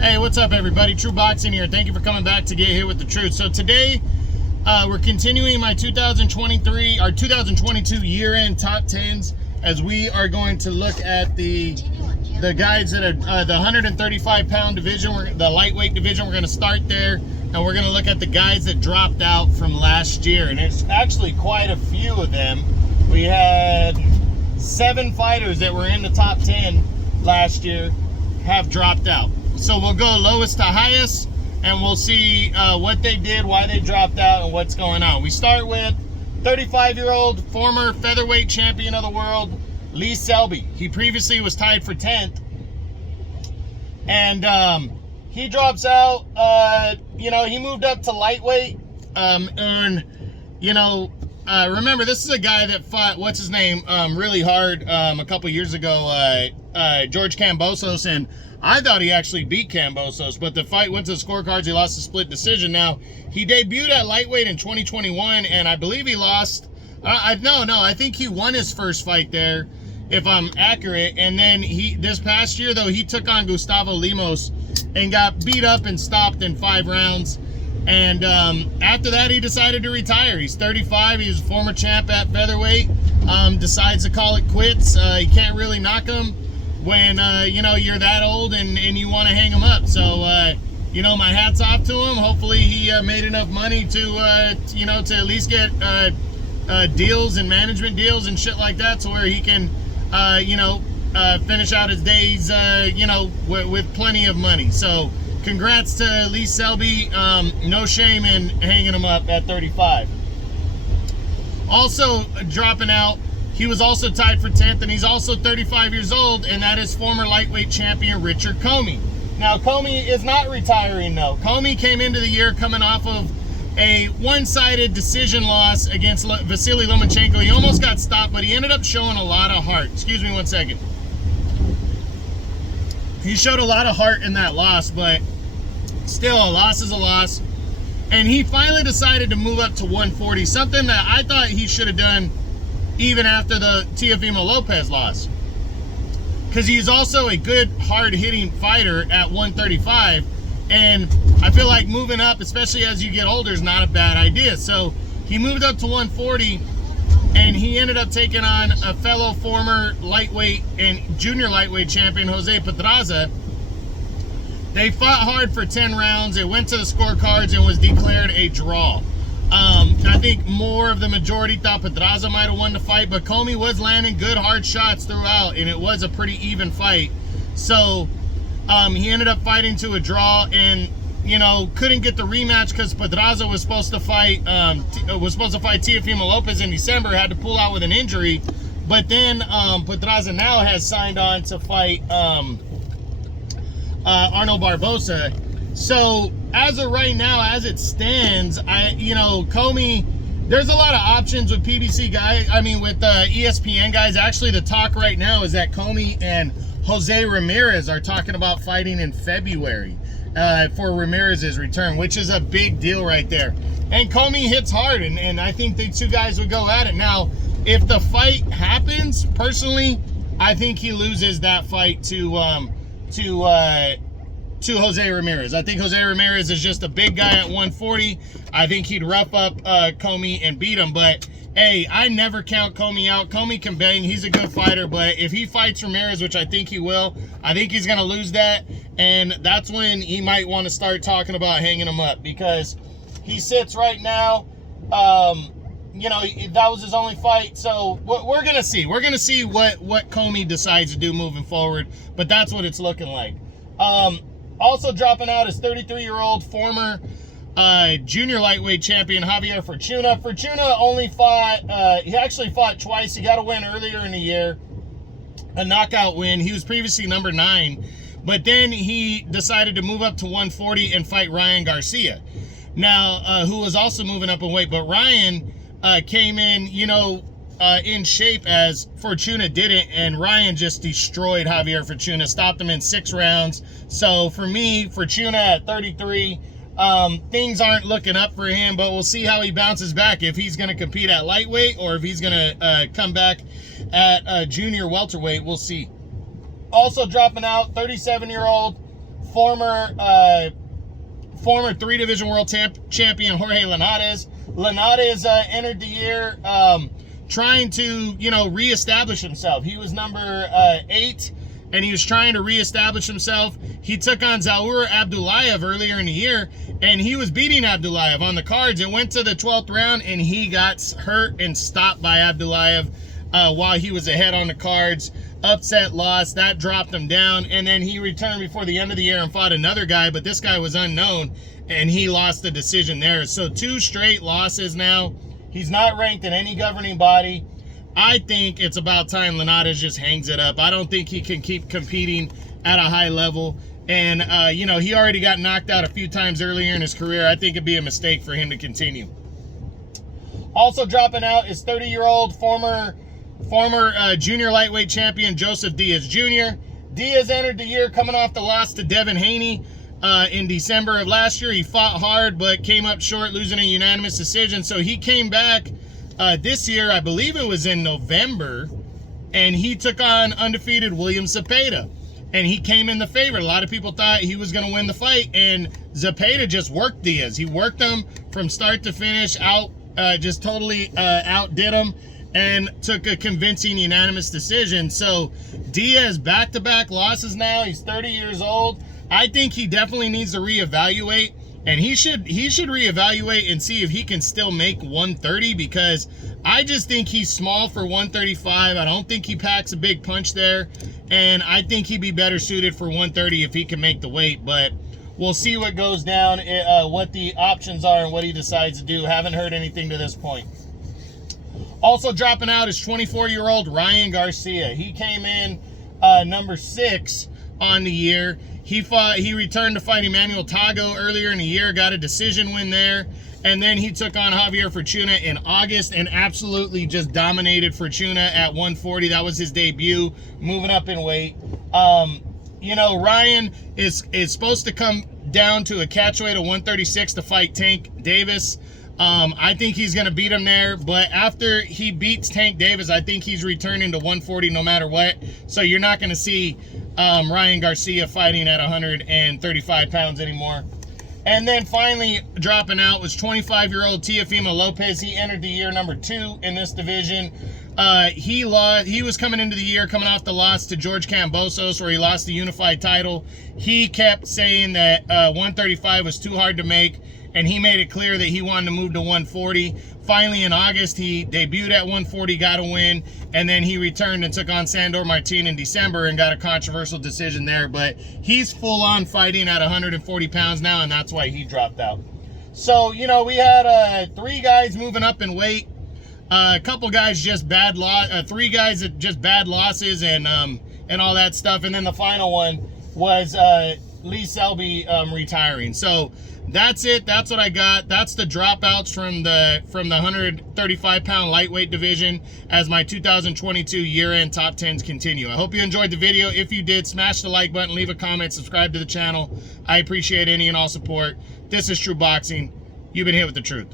Hey, what's up, everybody? True Boxing here. Thank you for coming back to Get Hit with the Truth. So today, we're continuing my 2022 year-end top 10s, as we are going to look at the guys that are the 135-pound division, the lightweight division. We're going to start there, and we're going to look at the guys that dropped out from last year, and it's actually quite a few of them. We had 7 fighters that were in the top 10 last year have dropped out. So we'll go lowest to highest, and we'll see what they did, why they dropped out, and what's going on. We start with 35-year-old former featherweight champion of the world, Lee Selby. He previously was tied for 10th, and he drops out. He moved up to lightweight, remember, this is a guy that fought, what's his name, really hard a couple years ago, George Kambosos, and I thought he actually beat Kambosos, but the fight went to the scorecards. He lost a split decision. Now, he debuted at lightweight in 2021, and I believe he lost. I think he won his first fight there, if I'm accurate. And then this past year, though, he took on Gustavo Lemos and got beat up and stopped in 5 rounds. And after that, he decided to retire. He's 35. He's a former champ at featherweight. Decides to call it quits. You can't really knock him when you're that old and you want to hang him up. So my hat's off to him. Hopefully he made enough money to at least get deals and management deals and shit like that, to where he can finish out his days with plenty of money. So congrats to Lee Selby. No shame in hanging him up at 35. Also dropping out, he was also tied for 10th, and he's also 35 years old, and that is former lightweight champion Richard Comey. Now, Comey is not retiring, though. Comey came into the year coming off of a one-sided decision loss against Vasily Lomachenko. He almost got stopped, but he ended up showing a lot of heart. Excuse me one second. He showed a lot of heart in that loss, but still, a loss is a loss. And he finally decided to move up to 140, something that I thought he should have done even after the Teofimo Lopez loss, because he's also a good hard-hitting fighter at 135, and I feel like moving up, especially as you get older, is not a bad idea. So he moved up to 140, and he ended up taking on a fellow former lightweight and junior lightweight champion, Jose Pedraza. They fought hard for 10 rounds. It went to the scorecards and was declared a draw. I think more of the majority thought Pedraza might have won the fight, but Comey was landing good hard shots throughout, and it was a pretty even fight. So he ended up fighting to a draw, and couldn't get the rematch because Pedraza was supposed to fight Teofimo Lopez in December, had to pull out with an injury. But then Pedraza now has signed on to fight Arnold Barbosa. So as of right now, as it stands, Comey, there's a lot of options with PBC guys. With ESPN guys. Actually, the talk right now is that Comey and Jose Ramirez are talking about fighting in February for Ramirez's return, which is a big deal right there. And Comey hits hard, and I think the two guys would go at it. Now, if the fight happens, personally, I think he loses that fight to Jose Ramirez. I think Jose Ramirez is just a big guy at 140. I think he'd rough up Comey and beat him. But, hey, I never count Comey out. Comey can bang. He's a good fighter. But if he fights Ramirez, which I think he will, I think he's going to lose that. And that's when he might want to start talking about hanging him up. Because he sits right now, that was his only fight. So we're going to see. We're going to see what Comey decides to do moving forward. But that's what it's looking like. Also dropping out is 33-year-old former junior lightweight champion Javier Fortuna. Fortuna only fought, he actually fought twice. He got a win earlier in the year, a knockout win. He was previously number 9, but then he decided to move up to 140 and fight Ryan Garcia. Now, who was also moving up in weight, but Ryan came in, in shape as Fortuna didn't, and Ryan just destroyed Javier Fortuna, stopped him in 6 rounds. So for me, Fortuna at 33, things aren't looking up for him, but we'll see how he bounces back, if he's going to compete at lightweight or if he's going to come back at junior welterweight. We'll see. Also dropping out, 37-year-old former 3-division world champion Jorge Linares. Linares entered the year trying to, reestablish himself. He was number 8, and he was trying to reestablish himself. He took on Zaur Abdullayev earlier in the year, and he was beating Abdullayev on the cards. It went to the 12th round, and he got hurt and stopped by Abdullayev while he was ahead on the cards. Upset loss, that dropped him down, and then he returned before the end of the year and fought another guy, but this guy was unknown, and he lost the decision there. So 2 straight losses now. He's not ranked in any governing body. I think it's about time Linares just hangs it up. I don't think he can keep competing at a high level. And, he already got knocked out a few times earlier in his career. I think it'd be a mistake for him to continue. Also dropping out is 30-year-old former junior lightweight champion Joseph Diaz Jr. Diaz entered the year coming off the loss to Devin Haney in December of last year. He fought hard but came up short, losing a unanimous decision. So he came back this year, I believe it was in November, and he took on undefeated William Zepeda. And he came in the favorite. A lot of people thought he was going to win the fight, and Zepeda just worked Diaz. He worked him from start to finish, just totally outdid him, and took a convincing unanimous decision. So Diaz back-to-back losses now. He's 30 years old. I think he definitely needs to reevaluate, and he should reevaluate and see if he can still make 130, because I just think he's small for 135. I don't think he packs a big punch there, and I think he'd be better suited for 130 if he can make the weight. But we'll see what goes down, what the options are and what he decides to do. Haven't heard anything to this point. Also dropping out is 24-year-old Ryan Garcia. He came in number 6 on the year. He returned to fight Emmanuel Tago earlier in the year, got a decision win there, and then he took on Javier Fortuna in August and absolutely just dominated Fortuna at 140. That was his debut, moving up in weight. Ryan is supposed to come down to a catchweight of 136 to fight Tank Davis. I think he's going to beat him there, but after he beats Tank Davis, I think he's returning to 140 no matter what. So you're not going to see Ryan Garcia fighting at 135 pounds anymore. And then finally dropping out was 25-year-old Teofimo Lopez. He entered the year number 2 in this division. He was coming into the year coming off the loss to George Kambosos, where he lost the unified title. He kept saying that 135 was too hard to make, and he made it clear that he wanted to move to 140. Finally, in August, he debuted at 140, got a win, and then he returned and took on Sandor Martin in December and got a controversial decision there. But he's full-on fighting at 140 pounds now, and that's why he dropped out. So, we had 3 guys moving up in weight. A couple guys just bad 3 guys that just bad losses and all that stuff, and then the final one was Lee Selby retiring. So that's it. That's what I got. That's the dropouts from the 135-pound lightweight division as my 2022 year-end top 10s continue. I hope you enjoyed the video. If you did, smash the like button, leave a comment, subscribe to the channel. I appreciate any and all support. This is True Boxing. You've been hit with the truth.